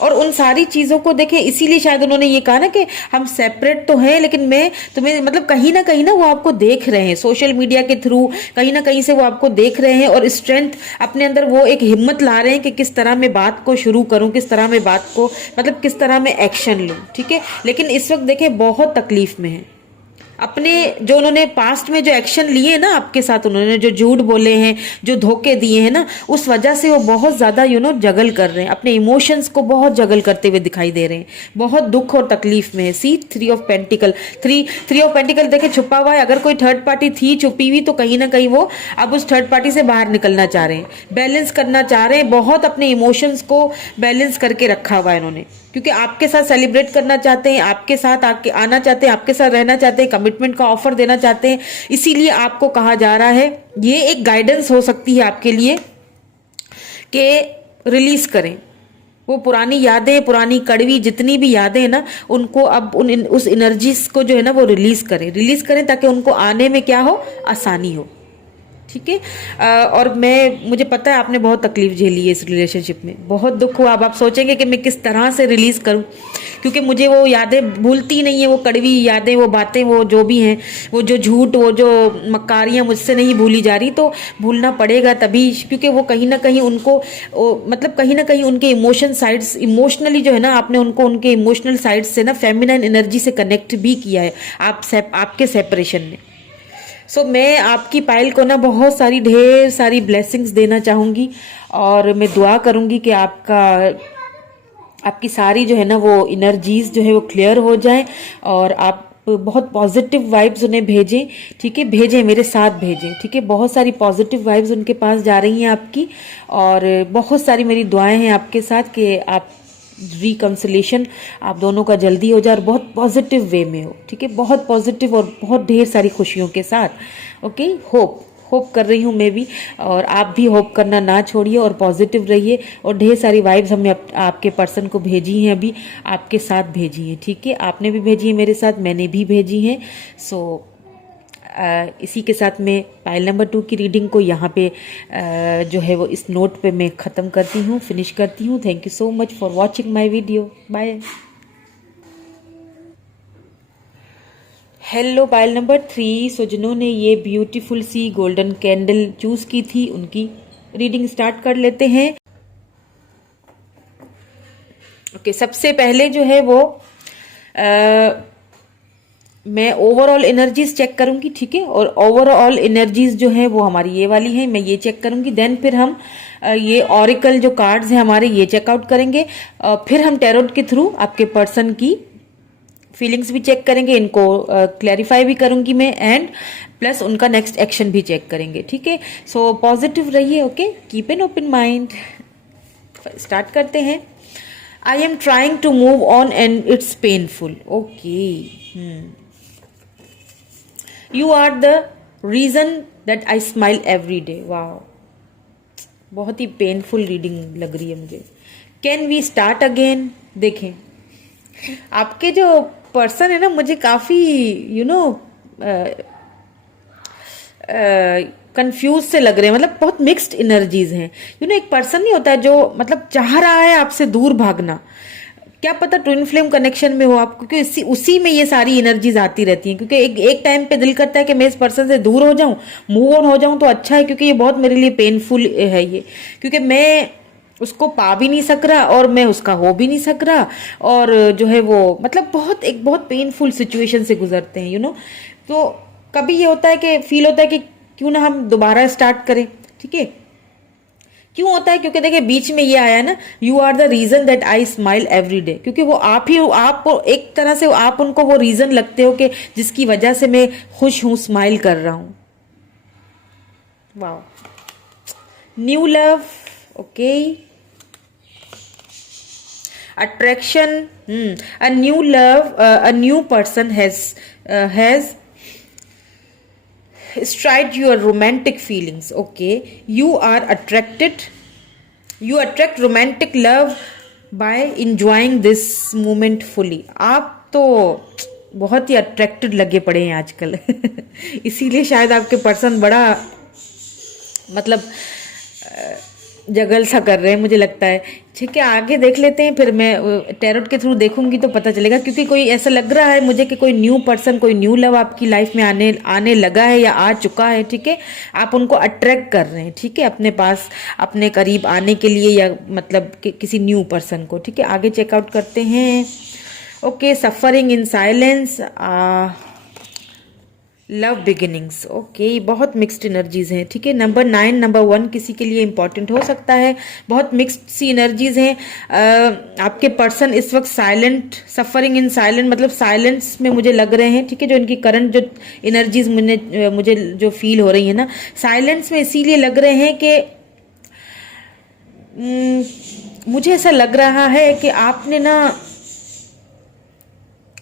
और उन सारी चीज़ों को देखें, इसीलिए शायद उन्होंने ये कहा ना कि हम सेपरेट तो हैं, लेकिन मैं तुम्हें, मतलब कहीं ना वो आपको देख रहे हैं सोशल मीडिया के थ्रू, कहीं ना कहीं से वो आपको देख रहे हैं, और स्ट्रेंथ अपने अंदर वो एक हिम्मत ला रहे हैं कि किस तरह मैं बात को शुरू करूं, किस तरह मैं बात को, मतलब किस तरह मैं एक्शन लूं, ठीक है। लेकिन इस वक्त देखें बहुत तकलीफ में है। अपने जो उन्होंने पास्ट में जो एक्शन लिए ना आपके साथ, उन्होंने जो झूठ बोले हैं, जो धोखे दिए हैं ना, उस वजह से वो बहुत ज़्यादा जगल कर रहे हैं, अपने इमोशंस को बहुत जगल करते हुए दिखाई दे रहे हैं, बहुत दुख और तकलीफ में है। सी 3 of pentacle, three of pentacle देखे छुपा हुआ है। अगर कोई थर्ड पार्टी थी छुपी हुई, तो कहीं ना कहीं वो अब उस थर्ड पार्टी से बाहर निकलना चाह रहे हैं, बैलेंस करना चाह रहे हैं, बहुत अपने इमोशंस को बैलेंस करके रखा हुआ है इन्होंने, क्योंकि आपके साथ सेलिब्रेट करना चाहते हैं, आपके साथ आके आना चाहते हैं, आपके साथ रहना चाहते हैं, कमिटमेंट का ऑफर देना चाहते हैं। इसीलिए आपको कहा जा रहा है, ये एक गाइडेंस हो सकती है आपके लिए कि रिलीज करें वो पुरानी यादें, पुरानी कड़वी जितनी भी यादें हैं ना, उनको अब उस एनर्जीज को जो है ना वो रिलीज करें ताकि उनको आने में क्या हो, आसानी हो। ठीक है। और मुझे पता है आपने बहुत तकलीफ झेली है इस रिलेशनशिप में, बहुत दुख हुआ। अब आप सोचेंगे कि मैं किस तरह से रिलीज करूं, क्योंकि मुझे वो यादें भूलती नहीं है, वो कड़वी यादें, वो बातें, वो जो भी हैं, वो जो झूठ, वो जो मक्कारियां मुझसे नहीं भूली जा रही। तो भूलना पड़ेगा तभी, क्योंकि वो कहीं ना कहीं उनको मतलब कहीं ना कहीं उनके इमोशन साइड्स, इमोशनली जो है ना, आपने उनको उनके इमोशनल साइड से ना फेमिनाइन एनर्जी से कनेक्ट भी किया है आपके सेपरेशन ने। सो मैं आपकी पायल को ना बहुत सारी, ढेर सारी ब्लेसिंग्स देना चाहूँगी, और मैं दुआ करूँगी कि आपकी सारी जो है ना वो एनर्जीज जो है वो क्लियर हो जाए, और आप बहुत पॉजिटिव वाइब्स उन्हें भेजें, ठीक है, भेजें, मेरे साथ भेजें, ठीक है। बहुत सारी पॉजिटिव वाइब्स उनके पास जा रही हैं आपकी, और बहुत सारी मेरी दुआएं हैं आपके साथ कि आप रिकंसिलेशन आप दोनों का जल्दी हो जाए, और बहुत पॉजिटिव वे में हो, ठीक है, बहुत पॉजिटिव और बहुत ढेर सारी खुशियों के साथ। ओके, होप कर रही हूँ मैं भी, और आप भी होप करना ना छोड़िए और पॉजिटिव रहिए, और ढेर सारी वाइब्स हमने आपके पर्सन को भेजी हैं, अभी आपके साथ भेजी हैं, ठीक है। आपने भी भेजी है मेरे साथ, मैंने भी भेजी हैं। सो इसी के साथ मैं पायल नंबर 2 की रीडिंग को यहाँ पे जो है वो इस नोट पे मैं ख़त्म करती हूँ, फिनिश करती हूँ। Thank you so much for watching my video. Bye. Hello pile number 3। So जिन्होंने ये beautiful see golden candle choose की थी, उनकी रीडिंग स्टार्ट कर लेते हैं। ओके, सबसे पहले जो है वो मैं ओवरऑल एनर्जीज चेक करूंगी, ठीक है, और ओवरऑल एनर्जीज जो है वो हमारी ये वाली है, मैं ये चेक करूंगी। देन फिर हम ये ऑरिकल जो कार्ड्स हैं हमारे, ये चेकआउट करेंगे। फिर हम टैरोट के थ्रू आपके पर्सन की फीलिंग्स भी चेक करेंगे, इनको क्लैरिफाई भी करूंगी मैं, एंड प्लस उनका नेक्स्ट एक्शन भी चेक करेंगे, ठीक है। सो पॉजिटिव रहिए, okay, keep an open mind. Start करते हैं। I am trying to move on and it's painful. Okay, you are the reason that I smile every day. वाह, बहुत ही पेनफुल रीडिंग लग रही है मुझे। Can we start again. देखें, आपके जो पर्सन है ना, मुझे काफी कंफ्यूज से लग रहे हैं, मतलब बहुत मिक्स्ड एनर्जीज हैं। एक पर्सन नहीं होता है जो मतलब चाह रहा है आपसे दूर भागना, क्या पता ट्विन फ्लेम कनेक्शन में हो आप, क्योंकि उसी में ये सारी एनर्जीज आती रहती हैं। क्योंकि एक टाइम पे दिल करता है कि मैं इस पर्सन से दूर हो जाऊं, मूव ऑन हो जाऊं तो अच्छा है, क्योंकि ये बहुत मेरे लिए पेनफुल है ये, क्योंकि मैं उसको पा भी नहीं सक रहा और मैं उसका हो भी नहीं सक रहा, और जो है वो मतलब बहुत पेनफुल सिचुएशन से गुजरते हैं तो कभी ये होता है कि फील होता है कि क्यों ना हम दोबारा स्टार्ट करें, ठीक है। क्यों होता है, क्योंकि देखिए बीच में ये आया ना, you are the reason that I smile every day, क्योंकि वो आप एक तरह से आप उनको वो रीजन लगते हो कि जिसकी वजह से मैं खुश हूं, स्माइल कर रहा हूं। वाह, new love, okay, attraction, a new love, a new person has stride your romantic feelings. Okay, you attract romantic love by enjoying this moment fully. आप तो बहुत ही अट्रैक्टेड लगे पड़े हैं आजकल इसीलिए शायद आपके पर्सन बड़ा मतलब जगल सा कर रहे हैं, मुझे लगता है। ठीक है, आगे देख लेते हैं, फिर मैं टैरोट के थ्रू देखूंगी तो पता चलेगा, क्योंकि कोई ऐसा लग रहा है मुझे कि कोई न्यू पर्सन, कोई न्यू लव आपकी लाइफ में आने लगा है या आ चुका है, ठीक है। आप उनको अट्रैक्ट कर रहे हैं, ठीक है, अपने पास, अपने करीब आने के लिए, या मतलब किसी न्यू पर्सन को, ठीक है। आगे चेकआउट करते हैं। Okay, suffering in silence, love beginnings, okay, बहुत मिक्स्ड एनर्जीज हैं, ठीक है। नंबर 9, नंबर 1 किसी के लिए इंपॉर्टेंट हो सकता है, बहुत मिक्स्ड सी एनर्जीज हैं। आपके पर्सन इस वक्त साइलेंट, सफरिंग इन साइलेंट मतलब साइलेंस में मुझे लग रहे हैं, ठीक है। जो इनकी करंट जो एनर्जीज मुझे जो फील हो रही है ना, साइलेंस में इसीलिए लग रहे हैं कि मुझे ऐसा लग रहा है कि आपने ना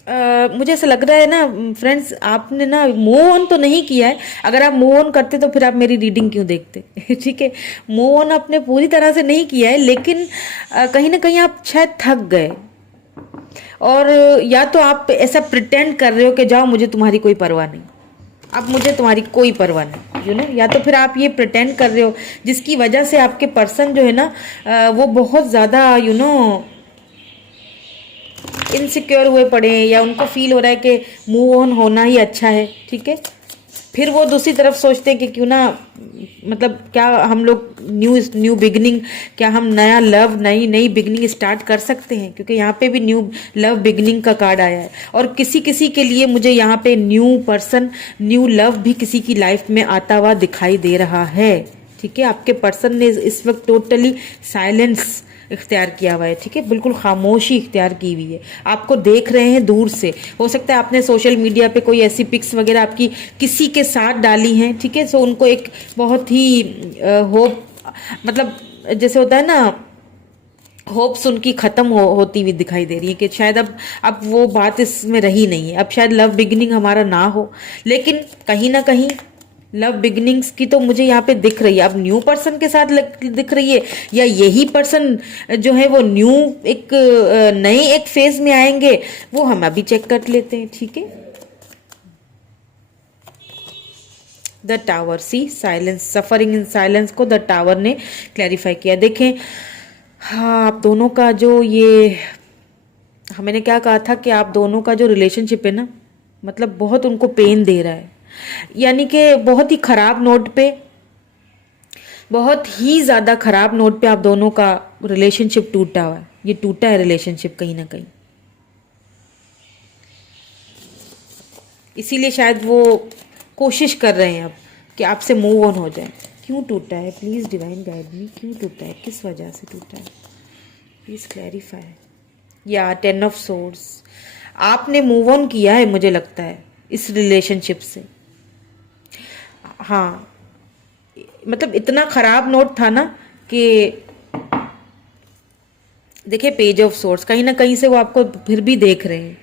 मुझे ऐसा लग रहा है ना फ्रेंड्स, आपने ना मूव ऑन तो नहीं किया है। अगर आप मूव ऑन करते तो फिर आप मेरी रीडिंग क्यों देखते ठीक है, मूव ऑन आपने पूरी तरह से नहीं किया है, लेकिन कहीं ना कहीं आप शायद थक गए, और या तो आप ऐसा प्रिटेंड कर रहे हो कि जाओ मुझे तुम्हारी कोई परवाह नहीं, अब मुझे तुम्हारी कोई परवाह नहीं, यू नो। या तो फिर आप ये प्रिटेंड कर रहे हो जिसकी वजह से आपके पर्सन जो है ना वो बहुत ज़्यादा यू नो इनसिक्योर हुए पड़े हैं, या उनको फील हो रहा है कि मूव ऑन होना ही अच्छा है, ठीक है। फिर वो दूसरी तरफ सोचते हैं कि क्यों ना, मतलब क्या हम लोग न्यू बिगनिंग, क्या हम नया लव, नई नई बिगनिंग स्टार्ट कर सकते हैं, क्योंकि यहाँ पे भी न्यू लव बिगनिंग का कार्ड आया है। और किसी किसी के लिए मुझे यहाँ पे न्यू पर्सन, न्यू लव भी किसी की लाइफ में आता हुआ दिखाई दे रहा है, ठीक है। आपके पर्सन ने इस वक्त टोटली साइलेंस इख्तियार किया हुआ है, ठीक है, बिल्कुल खामोशी इख्तियार की हुई है। आपको देख रहे हैं दूर से। हो सकता है आपने सोशल मीडिया पे कोई ऐसी पिक्स वगैरह आपकी किसी के साथ डाली हैं, ठीक है। सो उनको एक बहुत ही होप, मतलब जैसे होता है ना, होप्स उनकी खत्म होती हुई दिखाई दे रही है कि शायद अब वो बात इसमें रही नहीं है, अब शायद लव बिगिनिंग हमारा ना हो। लेकिन कहीं ना कहीं लव बिगिनिंग्स की तो मुझे यहाँ पे दिख रही है। अब न्यू पर्सन के साथ दिख रही है, या यही पर्सन जो है वो न्यू एक नए एक फेज में आएंगे, वो हम अभी चेक कर लेते हैं, ठीक है। The tower, see silence, suffering in silence को द टावर ने क्लैरिफाई किया। देखें, हाँ, आप दोनों का जो ये, मैंने क्या कहा था कि आप दोनों का जो रिलेशनशिप है ना, मतलब बहुत उनको पेन दे रहा है, यानी कि बहुत ही खराब नोट पे, बहुत ही ज्यादा खराब नोट पे आप दोनों का रिलेशनशिप टूटा हुआ है। ये टूटा है रिलेशनशिप कहीं ना कहीं, इसीलिए शायद वो कोशिश कर रहे हैं अब कि आपसे मूव ऑन हो जाए। क्यों टूटा है, प्लीज डिवाइन गाइड मी, क्यों टूटा है, किस वजह से टूटा है, प्लीज क्लैरिफाई। या 10 ऑफ सोर्ड्स, आपने मूव ऑन किया है मुझे लगता है इस रिलेशनशिप से। हाँ, मतलब इतना खराब नोट था ना कि देखिए, पेज ऑफ सोर्स, कहीं ना कहीं से वो आपको फिर भी देख रहे हैं।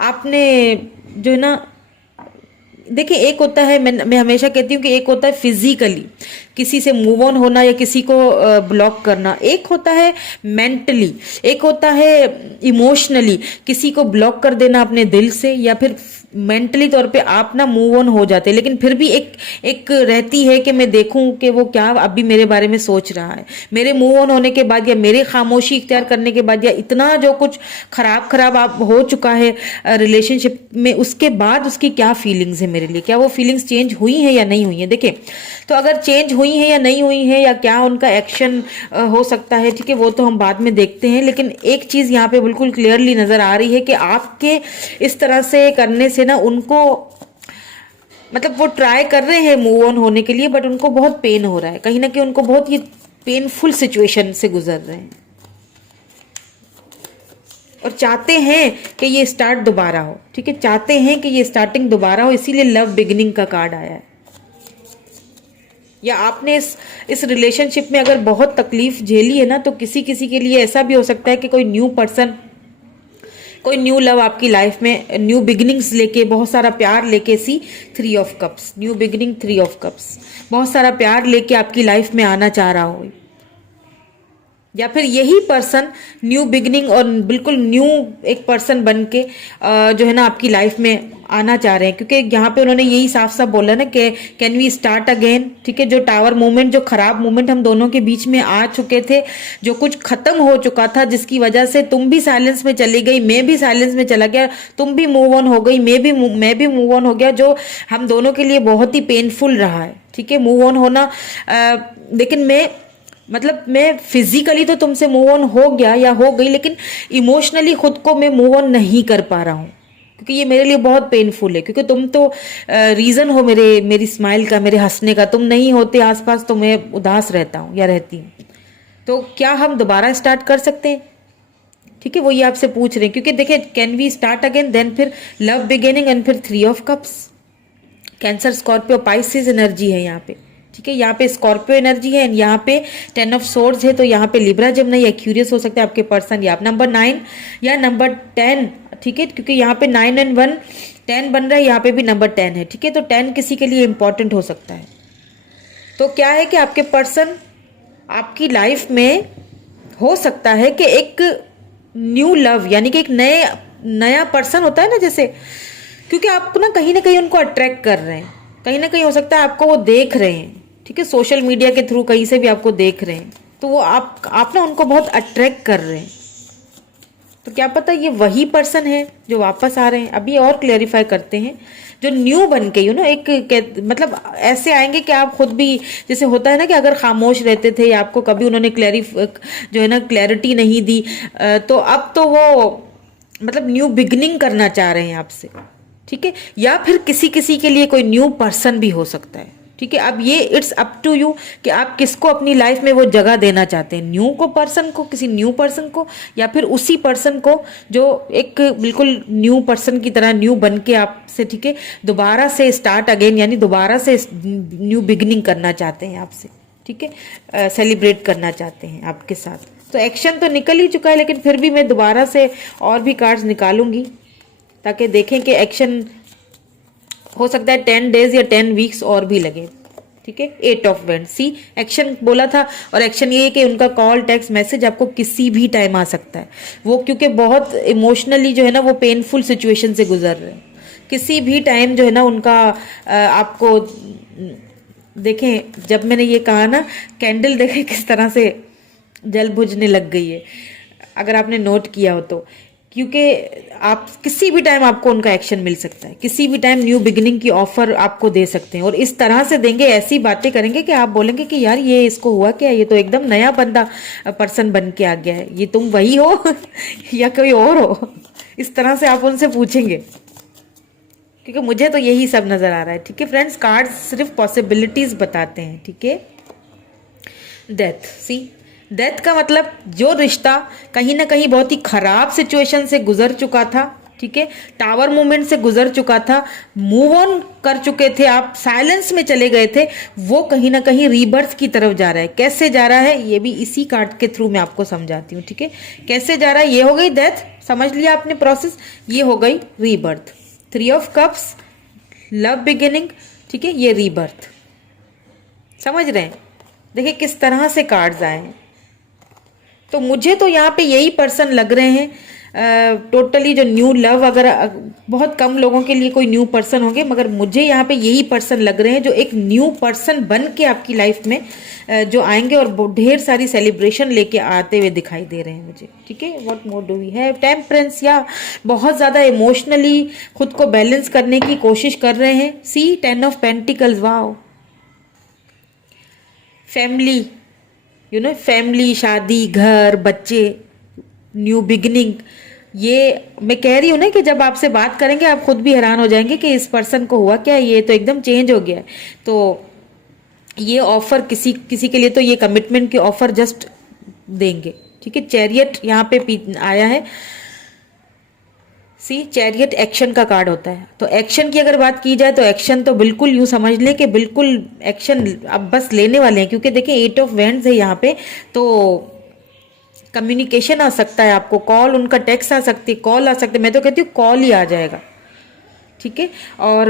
आपने जो है ना, देखिए, एक होता है, मैं हमेशा कहती हूँ कि एक होता है फिजिकली किसी से मूव ऑन होना या किसी को ब्लॉक करना, एक होता है मेंटली, एक होता है इमोशनली किसी को ब्लॉक कर देना अपने दिल से, या फिर मेंटली तौर पे आप ना मूव ऑन हो जाते हैं। लेकिन फिर भी एक रहती है कि मैं देखूं कि वो क्या अभी मेरे बारे में सोच रहा है, मेरे मूव ऑन होने के बाद, या मेरे खामोशी इख्तियार करने के बाद, या इतना जो कुछ खराब आप हो चुका है रिलेशनशिप में, उसके बाद उसकी क्या फीलिंग्स है मेरे लिए, क्या वो फीलिंग्स चेंज हुई हैं या नहीं हुई हैं। देखिए, तो अगर चेंज हुई हैं या नहीं हुई हैं, या क्या उनका एक्शन हो सकता है, ठीक है, वो तो हम बाद में देखते हैं। लेकिन एक चीज यहाँ पे बिल्कुल क्लियरली नजर आ रही है कि आपके इस तरह से करने से ना उनको, मतलब वो ट्राई कर रहे हैं मूव ऑन होने के लिए, बट उनको बहुत पेन हो रहा है, कहीं ना कहीं उनको बहुत ही पेनफुल सिचुएशन से गुजर रहे हैं, और चाहते हैं कि ये स्टार्ट दोबारा हो, ठीक है, चाहते हैं कि ये स्टार्टिंग दोबारा हो, इसीलिए लव बिगिनिंग का कार्ड आया है। या आपने इस रिलेशनशिप में अगर बहुत तकलीफ झेली है ना, तो किसी किसी के लिए ऐसा भी हो सकता है कि कोई न्यू पर्सन, कोई न्यू लव आपकी लाइफ में न्यू बिगिनिंग्स लेके, बहुत सारा प्यार लेके, सी 3 of cups, new beginning 3 of cups, बहुत सारा प्यार लेके आपकी लाइफ में आना चाह रहा हो। या फिर यही पर्सन न्यू बिगिनिंग और बिल्कुल न्यू एक पर्सन बन के जो है ना आपकी लाइफ में आना चाह रहे हैं, क्योंकि यहाँ पे उन्होंने यही साफ साफ बोला ना कि कैन वी स्टार्ट अगेन, ठीक है। जो टावर मोमेंट, जो खराब मोमेंट हम दोनों के बीच में आ चुके थे, जो कुछ खत्म हो चुका था, जिसकी वजह से तुम भी साइलेंस में चली गई, मैं भी साइलेंस में चला गया, तुम भी मूव ऑन हो गई, मैं भी मूव ऑन हो गया, जो हम दोनों के लिए बहुत ही पेनफुल रहा है, ठीक है, मूव ऑन होना। लेकिन मैं फिजिकली तो तुमसे मूव ऑन हो गया या हो गई, लेकिन इमोशनली खुद को मैं मूव ऑन नहीं कर पा रहा हूँ, क्योंकि ये मेरे लिए बहुत पेनफुल है। क्योंकि तुम तो रीजन हो मेरी स्माइल का, मेरे हंसने का, तुम नहीं होते आसपास तो मैं उदास रहता हूँ या रहती हूँ। तो क्या हम दोबारा स्टार्ट कर सकते हैं, ठीक है, वो ये आपसे पूछ रहे हैं। क्योंकि देखिए, can we start again, then फिर लव बिगिनिंग, एंड फिर 3 of cups, cancer, Scorpio, Pisces energy है यहाँ पे, ठीक है। यहाँ पे स्कॉर्पियो एनर्जी है, एंड यहाँ पे 10 ऑफ सोर्ड्स है, तो यहाँ पे लिब्रा जेमिनी या क्यूरियस हो सकता है आपके पर्सन, या आप नंबर 9 या नंबर 10, ठीक है, क्योंकि यहाँ पे 9 और 1 10 बन रहा है, यहाँ पे भी नंबर 10 है, ठीक है। तो 10 किसी के लिए इंपॉर्टेंट हो सकता है। तो क्या है कि आपके पर्सन आपकी लाइफ में हो सकता है कि एक न्यू लव, यानी कि एक नया पर्सन होता है ना, जैसे क्योंकि आप ना कहीं उनको अट्रैक्ट कर रहे हैं, कहीं ना कहीं हो सकता है आपको वो देख रहे हैं, ठीक है, सोशल मीडिया के थ्रू कहीं से भी आपको देख रहे हैं, तो वो आप ना उनको बहुत अट्रैक्ट कर रहे हैं। तो क्या पता ये वही पर्सन है जो वापस आ रहे हैं। अभी और क्लेरिफाई करते हैं, जो न्यू बन के मतलब ऐसे आएंगे कि आप खुद भी, जैसे होता है ना कि अगर खामोश रहते थे या आपको कभी उन्होंने क्लैरिटी नहीं दी, तो अब तो वो मतलब न्यू बिगनिंग करना चाह रहे हैं आपसे, ठीक है। या फिर किसी किसी के लिए कोई न्यू पर्सन भी हो सकता है, ठीक है। अब ये इट्स अप टू यू कि आप किसको अपनी लाइफ में वो जगह देना चाहते हैं, न्यू को पर्सन को, किसी न्यू पर्सन को, या फिर उसी पर्सन को जो एक बिल्कुल न्यू पर्सन की तरह न्यू बन के आपसे, ठीक है, दोबारा से स्टार्ट अगेन, यानी दोबारा से न्यू बिगिनिंग करना चाहते हैं आपसे, ठीक है, सेलिब्रेट करना चाहते हैं आपके साथ। तो एक्शन तो निकल ही चुका है, लेकिन फिर भी मैं दोबारा से और भी कार्ड्स निकालूंगी ताकि देखें कि एक्शन हो सकता है 10 डेज या 10 वीक्स और भी लगे, ठीक है। 8 ऑफ वेंड, सी एक्शन बोला था, और एक्शन ये है कि उनका कॉल, टेक्स्ट मैसेज आपको किसी भी टाइम आ सकता है। वो क्योंकि बहुत इमोशनली जो है ना वो पेनफुल सिचुएशन से गुजर रहे हैं, किसी भी टाइम जो है ना उनका आपको देखें, जब मैंने ये कहा ना कैंडल देखें किस तरह से जल बुझने लग गई है, अगर आपने नोट किया हो तो, क्योंकि आप किसी भी टाइम आपको उनका एक्शन मिल सकता है, किसी भी टाइम न्यू बिगिनिंग की ऑफर आपको दे सकते हैं, और इस तरह से देंगे, ऐसी बातें करेंगे कि आप बोलेंगे कि यार ये इसको हुआ क्या, ये तो एकदम नया बंदा पर्सन बन के आ गया है, ये तुम वही हो या कोई और हो, इस तरह से आप उनसे पूछेंगे, क्योंकि मुझे तो यही सब नजर आ रहा है, ठीक है फ्रेंड्स। कार्ड सिर्फ पॉसिबिलिटीज बताते हैं, ठीक है। डेथ, सी डेथ का मतलब जो रिश्ता कहीं ना कहीं बहुत ही खराब सिचुएशन से गुजर चुका था, ठीक है, टावर मूवमेंट से गुजर चुका था, मूव ऑन कर चुके थे आप, साइलेंस में चले गए थे, वो कहीं ना कहीं रीबर्थ की तरफ जा रहा है। कैसे जा रहा है ये भी इसी कार्ड के थ्रू मैं आपको समझाती हूँ, ठीक है। कैसे जा रहा है, ये हो गई डेथ, समझ लिया आपने प्रोसेस, ये हो गई rebirth. 3 of cups, love beginning, ठीक है, ये रीबर्थ, समझ रहे हैं। देखिए किस तरह से कार्ड्स आए हैं, तो मुझे तो यहाँ पे यही पर्सन लग रहे हैं टोटली जो न्यू लव, अगर बहुत कम लोगों के लिए कोई न्यू पर्सन होंगे, मगर मुझे यहाँ पे यही पर्सन लग रहे हैं जो एक न्यू पर्सन बन के आपकी लाइफ में जो आएंगे और ढेर सारी सेलिब्रेशन लेके आते हुए दिखाई दे रहे हैं मुझे, ठीक है। What more do we have, temperance, या बहुत ज़्यादा इमोशनली खुद को बैलेंस करने की कोशिश कर रहे हैं। सी 10 of pentacles, wow, family, family, शादी, घर, बच्चे, न्यू बिगिनिंग। ये मैं कह रही हूँ ना कि जब आपसे बात करेंगे आप खुद भी हैरान हो जाएंगे कि इस पर्सन को हुआ क्या, ये तो एकदम चेंज हो गया है। तो ये ऑफर किसी किसी के लिए तो ये कमिटमेंट की ऑफर जस्ट देंगे, ठीक है। चैरियट यहाँ पे आया है, सी चैरियट एक्शन का कार्ड होता है, तो एक्शन की अगर बात की जाए तो एक्शन तो बिल्कुल यूं समझ लें कि बिल्कुल एक्शन अब बस लेने वाले हैं, क्योंकि देखिए 8 ऑफ वैंड्स है यहाँ पे, तो कम्युनिकेशन आ सकता है आपको, कॉल, उनका टेक्स्ट आ सकती है, कॉल आ सकती है, मैं तो कहती हूँ कॉल ही आ जाएगा, ठीक है। और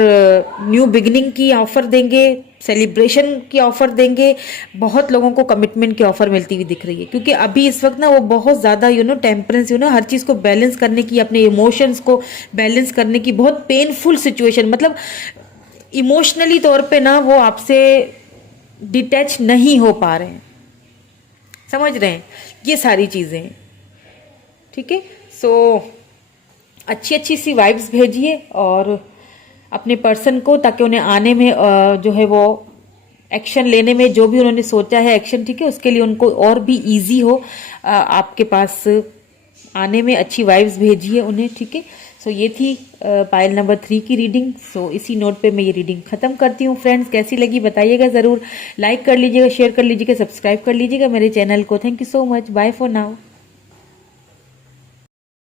न्यू बिगिनिंग की ऑफर देंगे, सेलिब्रेशन की ऑफर देंगे, बहुत लोगों को कमिटमेंट की ऑफर मिलती हुई दिख रही है, क्योंकि अभी इस वक्त ना वो बहुत ज़्यादा टेम्परेंस, हर चीज़ को बैलेंस करने की, अपने इमोशंस को बैलेंस करने की बहुत पेनफुल सिचुएशन, मतलब इमोशनली तौर पे ना वो आपसे डिटैच नहीं हो पा रहे हैं, समझ रहे हैं, ये सारी चीज़ें, ठीक है। सो अच्छी अच्छी सी वाइब्स भेजिए और अपने पर्सन को, ताकि उन्हें आने में जो है वो एक्शन लेने में, जो भी उन्होंने सोचा है एक्शन, ठीक है, उसके लिए उनको और भी इजी हो आपके पास आने में। अच्छी वाइब्स भेजिए उन्हें, ठीक है। सो ये थी पाइल नंबर 3 की रीडिंग। सो इसी नोट पे मैं ये रीडिंग ख़त्म करती हूँ। फ्रेंड्स कैसी लगी बताइएगा ज़रूर, लाइक कर लीजिएगा, शेयर कर लीजिएगा, सब्सक्राइब कर लीजिएगा मेरे चैनल को। Thank you so much, bye for now.